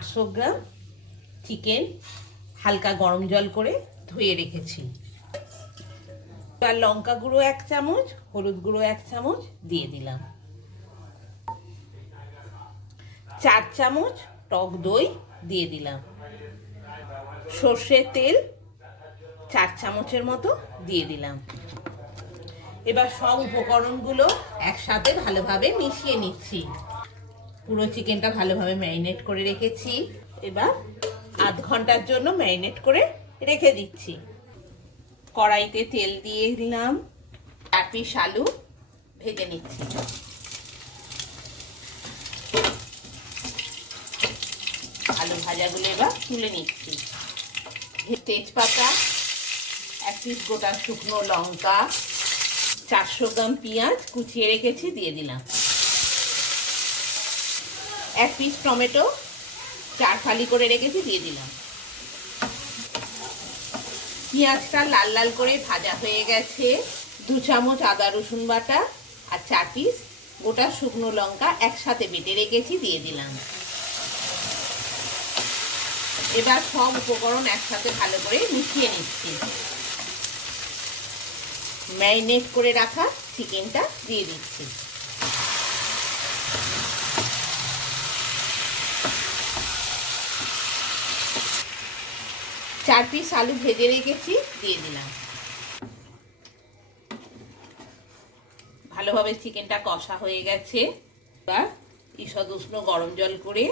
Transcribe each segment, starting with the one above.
800 gram chicken হালকা গরম জল করে ধুয়ে রেখেছি। আর লঙ্কা গুঁড়ো 1 চামচ, হলুদ গুঁড়ো 1 চামচ দিয়ে দিলাম। 4 চামচ টক দই দিয়ে দিলাম। সর্ষের তেল 4 চামচের মতো দিয়ে দিলাম। এবার সব উপকরণগুলো একসাথে ভালোভাবে মিশিয়ে নিচ্ছি। পুরো চিকেনটা ভালোভাবে ম্যারিনেট করে রেখেছি। এবার আধ ঘন্টার জন্য ম্যারিনেট করে রেখে দিচ্ছি। কড়াইতে তেল দিয়ে দিলাম। 4 পিস আলু ভেজে নিচ্ছি। আলু ভাজাগুলো এবার তুলে নিচ্ছি। তেজপাতা, 1 পিস গোটা শুকনো লঙ্কা, 400 গ্রাম পেঁয়াজ কুচিয়ে রেখেছি দিয়ে দিলাম। 1 পিস টমেটো 4 ফালি করে রেখেছি দিয়ে দিলাম। পেঁয়াজটা লাল লাল করে ভাজা হয়ে গেছে। 2 চামচ আদা রসুন বাটা আর 4 পিস গোটা শুকনো লঙ্কা একসাথে বেটে রেখেছি দিয়ে দিলাম। এবার সব উপকরণ একসাথে ভালো করে মিশিয়ে নিচ্ছি। ম্যারিনেট করে রাখা চিকেনটা দিয়ে দিচ্ছি। চার পিস আলু ভেজে রেখেছি দিয়ে দিলাম। ভালোভাবে চিকেনটা কষা হয়ে গেছে। এবার ঈষৎ উষ্ণ গরম জল করে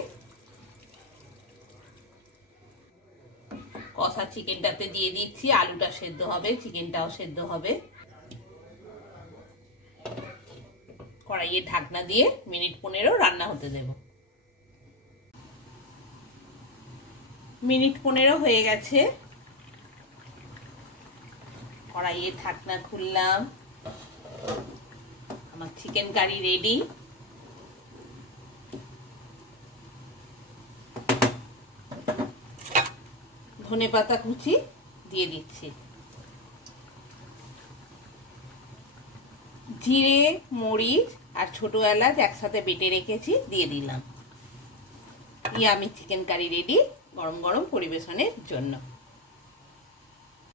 কষা চিকেনটাতে দিয়ে দিচ্ছি। আলুটা সেদ্ধ হবে, চিকেনটাও সেদ্ধ হবে। কড়াইয়ে ঢাকনা দিয়ে মিনিট 15 রান্না হতে দেব। মিনিট 15 হয়ে গেছে। কড়াইয়ে ঢাকনা খুললাম। আমার চিকেন কারি রেডি। ধনেপাতা কুচি দিয়ে দিচ্ছি। জিরে, মরিচ আর ছোট এলাচ একসাথে বেটে রেখেছি দিয়ে দিলাম। ইয়ামি চিকেন কারি রেডি গরম গরম পরিবেশনের জন্য।